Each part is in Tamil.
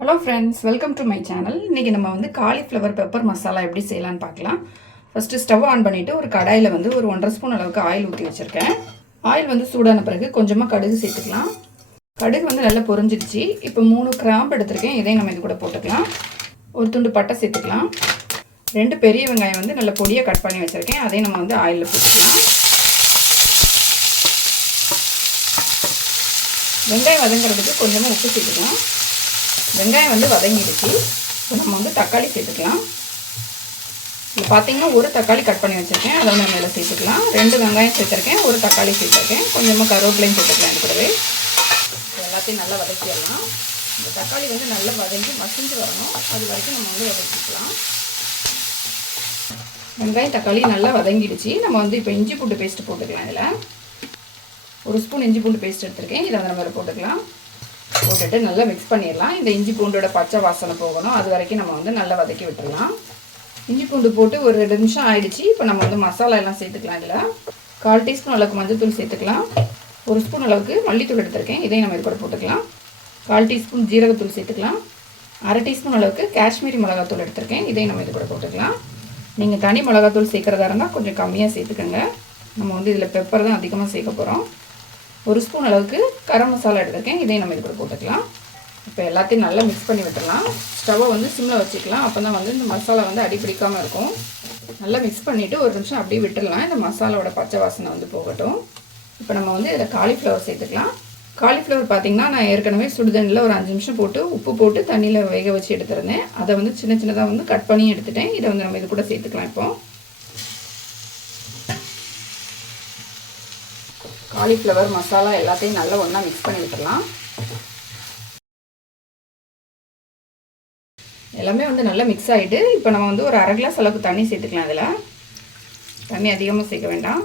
Hello friends welcome to my channel இன்றைக்கி நம்ம வந்து காலிஃப்ளவர் பெப்பர் மசாலா எப்படி செய்யலான்னு பார்க்கலாம். ஃபஸ்ட்டு ஸ்டவ் ஆன் பண்ணிவிட்டு ஒரு கடாயில் வந்து ஒரு ஒன்றரை ஸ்பூன் அளவுக்கு ஆயில் ஊற்றி வச்சுருக்கேன். ஆயில் வந்து சூடான பிறகு கொஞ்சமாக கடுகு சேர்த்துக்கலாம். கடுகு வந்து நல்லா பொரிஞ்சிடுச்சு. இப்போ மூணு கிராம்பு எடுத்திருக்கேன். இதையும் நம்ம இது கூட போட்டுக்கலாம். ஒரு துண்டு பட்டை சேர்த்துக்கலாம். ரெண்டு பெரிய வெங்காயம் வந்து நல்ல பொடியாக கட் பண்ணி வச்சுருக்கேன். அதையும் நம்ம வந்து ஆயிலில் போட்டுக்கலாம். வெங்காயம் வதங்குறதுக்கு கொஞ்சமாக உப்பு சேர்த்துக்கலாம். வெங்காயம் வந்து வதங்கிடுச்சு. இப்போ நம்ம வந்து தக்காளி சேர்த்துக்கலாம். இப்போ பார்த்தீங்கன்னா ஒரு தக்காளி கட் பண்ணி வச்சுருக்கேன். அதை நம்ம மேலே சேர்த்துக்கலாம். ரெண்டு வெங்காயம் சேர்த்துருக்கேன். ஒரு தக்காளி சேர்த்துருக்கேன். கொஞ்சமாக கருவேப்பிலையும் சேர்த்துக்கலாம் இது கூடவே. எல்லாத்தையும் நல்லா வதக்கிடலாம். இந்த தக்காளி வந்து நல்லா வதங்கி மசிஞ்சு வரணும். அது வரைக்கும் நம்ம வந்து வதக்கிக்கலாம். வெங்காயம் தக்காளி நல்லா வதங்கிடுச்சு. நம்ம வந்து இப்போ இஞ்சி பூண்டு பேஸ்ட்டு போட்டுக்கலாம் இதில். ஒரு ஸ்பூன் இஞ்சி பூண்டு பேஸ்ட் எடுத்துருக்கேன். இதை வந்து நம்ம போட்டுக்கலாம். போட்டுட்டு நல்லா மிக்ஸ் பண்ணிடலாம். இந்த இஞ்சி பூண்டோட பச்சை வாசனை போகணும். அது வரைக்கும் நம்ம வந்து நல்லா வதக்கி விட்டுடலாம். இஞ்சி பூண்டு போட்டு ஒரு ரெண்டு நிமிஷம் ஆயிடுச்சு. இப்போ நம்ம வந்து மசாலா எல்லாம் சேர்த்துக்கலாம் இதில் கால் டீஸ்பூன் அளவுக்கு மஞ்சள்தூள் சேர்த்துக்கலாம். ஒரு ஸ்பூன் அளவுக்கு மல்லித்தூள் எடுத்திருக்கேன். இதையும் நம்ம இது கூட போட்டுக்கலாம். கால் டீஸ்பூன் ஜீரகத்தூள் சேர்த்துக்கலாம். அரை டீஸ்பூன் அளவுக்கு காஷ்மீரி மிளகாத்தூள் எடுத்திருக்கேன். இதையும் நம்ம இது கூட போட்டுக்கலாம். நீங்கள் தனி மிளகாத்தூள் சேர்க்குறதா இருந்தால் கொஞ்சம் கம்மியாக சேர்த்துக்கோங்க. நம்ம வந்து இதில் பெப்பர் தான் அதிகமாக சேர்க்க போகிறோம் ஒரு ஸ்பூன் அளவுக்கு கரம் மசாலா எடுத்திருக்கேன். இதையும் நம்ம இது கூட போட்டுக்கலாம். இப்போ எல்லாத்தையும் நல்லா மிக்ஸ் பண்ணி விட்டுடலாம். ஸ்டவ்வை வந்து சிம்மில் வச்சுக்கலாம். அப்போ தான் வந்து இந்த மசாலா வந்து அடிப்பிடிக்காமல் இருக்கும். நல்லா மிக்ஸ் பண்ணிவிட்டு ஒரு நிமிஷம் அப்படியே விட்டுடலாம். இந்த மசாலாவோட பச்சை வாசனை வந்து போகட்டும். இப்போ நம்ம வந்து இதில் காலிஃப்ளவர் சேர்த்துக்கலாம். காலிஃப்ளவர் பார்த்திங்கன்னா நான் ஏற்கனவே சுடுதண்ணில் ஒரு அஞ்சு நிமிஷம் போட்டு உப்பு போட்டு தண்ணியில் வேக வச்சு எடுத்துருந்தேன். அதை வந்து சின்ன சின்னதாக வந்து கட் பண்ணி எடுத்துட்டேன். இதை வந்து நம்ம இது கூட சேர்த்துக்கலாம் இப்போ. காலிஃப்ளவர் மசாலா எல்லாத்தையும் நல்லா ஒன்றா மிக்ஸ் பண்ணி விட்டுடலாம் எல்லாமே வந்து நல்லா மிக்ஸ் ஆகிட்டு இப்போ நம்ம வந்து ஒரு அரை கிளாஸ் அளவுக்கு தண்ணி சேர்த்துக்கலாம் அதில் தண்ணி அதிகமாக சேர்க்க வேண்டாம்.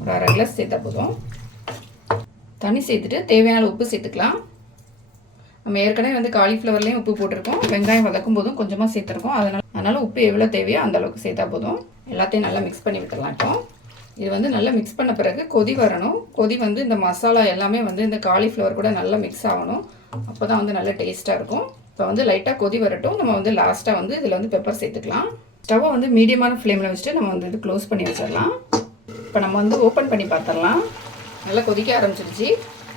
ஒரு அரை கிளாஸ் சேர்த்தா போதும். தண்ணி சேர்த்துட்டு தேவையான உப்பு சேர்த்துக்கலாம். நம்ம ஏற்கனவே வந்து காலிஃப்ளவர்லேயும் உப்பு போட்டிருக்கோம். வெங்காயம் வதக்கும் போதும் கொஞ்சமாக சேர்த்துருக்கோம். அதனால் அதனால் உப்பு எவ்வளோ தேவையோ அந்த அளவுக்கு சேர்த்தா போதும். எல்லாத்தையும் நல்லா மிக்ஸ் பண்ணி விட்டுடலாம் இப்போ. இது வந்து நல்லா மிக்ஸ் பண்ண பிறகு கொதி வரணும். கொதி வந்து இந்த மசாலா எல்லாமே வந்து இந்த காலிஃப்ளவர் கூட நல்லா மிக்ஸ் ஆகணும். அப்போ தான் வந்து நல்லா டேஸ்ட்டாக இருக்கும். இப்போ வந்து லைட்டாக கொதி வரட்டும். நம்ம வந்து லாஸ்ட்டாக வந்து இதில் வந்து பெப்பர் சேர்த்துக்கலாம். ஸ்டவ்வை வந்து மீடியமான ஃப்ளேமில் வச்சுட்டு நம்ம வந்து இது க்ளோஸ் பண்ணி வச்சிடலாம். இப்போ நம்ம வந்து ஓப்பன் பண்ணி பார்த்துடலாம் நல்லா கொதிக்க ஆரம்பிச்சிருச்சு.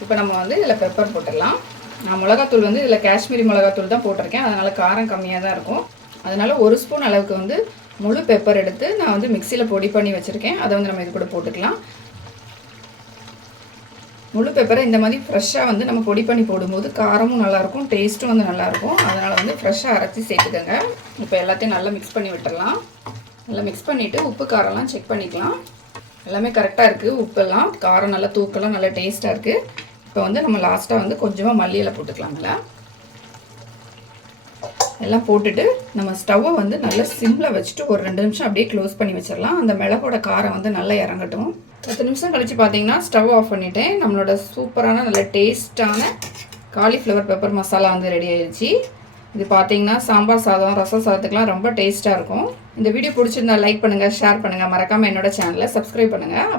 இப்போ நம்ம வந்து இதில் பெப்பர் போட்டுடலாம். நான் மிளகாத்தூள் வந்து இதில் காஷ்மீரி மிளகாத்தூள் தான் போட்டிருக்கேன். அதனால் காரம் கம்மியாக தான் இருக்கும். அதனால் ஒரு ஸ்பூன் அளவுக்கு வந்து முழு பெப்பர் எடுத்து நான் வந்து மிக்சியில் பொடி பண்ணி வச்சுருக்கேன். அதை வந்து நம்ம இது கூட போட்டுக்கலாம். முழு பெப்பரை இந்த மாதிரி ஃப்ரெஷ்ஷாக வந்து நம்ம பொடி பண்ணி போடும்போது காரமும் நல்லாயிருக்கும் டேஸ்ட்டும் வந்து நல்லாயிருக்கும். அதனால் வந்து ஃப்ரெஷ்ஷாக அரைச்சி சேர்த்துக்கோங்க. இப்போ எல்லாத்தையும் நல்லா மிக்ஸ் பண்ணி விட்டுடலாம். நல்லா மிக்ஸ் பண்ணிவிட்டு உப்பு காரம்லாம் செக் பண்ணிக்கலாம். எல்லாமே கரெக்டாக இருக்குது உப்பெல்லாம் காரம் நல்லா தூக்கெல்லாம் நல்லா டேஸ்ட்டாக இருக்குது இப்போ வந்து நம்ம லாஸ்ட்டாக வந்து கொஞ்சமாக மல்லியில் போட்டுக்கலாங்களா எல்லாம் போட்டுட்டு நம்ம ஸ்டவ்வை வந்து நல்லா சிம்மில் வச்சுட்டு ஒரு ரெண்டு நிமிஷம் அப்படியே க்ளோஸ் பண்ணி வச்சிடலாம். அந்த மிளகோட காரம் வந்து நல்லா இறங்கட்டும். பத்து நிமிஷம் கழித்து பார்த்தீங்கன்னா ஸ்டவ் ஆஃப் பண்ணிவிட்டேன் நம்மளோட சூப்பரான நல்ல டேஸ்ட்டான காலிஃப்ளவர் பெப்பர் மசாலா வந்து ரெடி ஆயிடுச்சு இது பார்த்தீங்கன்னா சாம்பார் சாதம் ரசம் சாதத்துக்குலாம் ரொம்ப டேஸ்ட்டாக இருக்கும். இந்த வீடியோ பிடிச்சிருந்தா லைக் பண்ணுங்கள் ஷேர் பண்ணுங்கள் மறக்காமல் என்னோட சேனலை சப்ஸ்கிரைப் பண்ணுங்கள்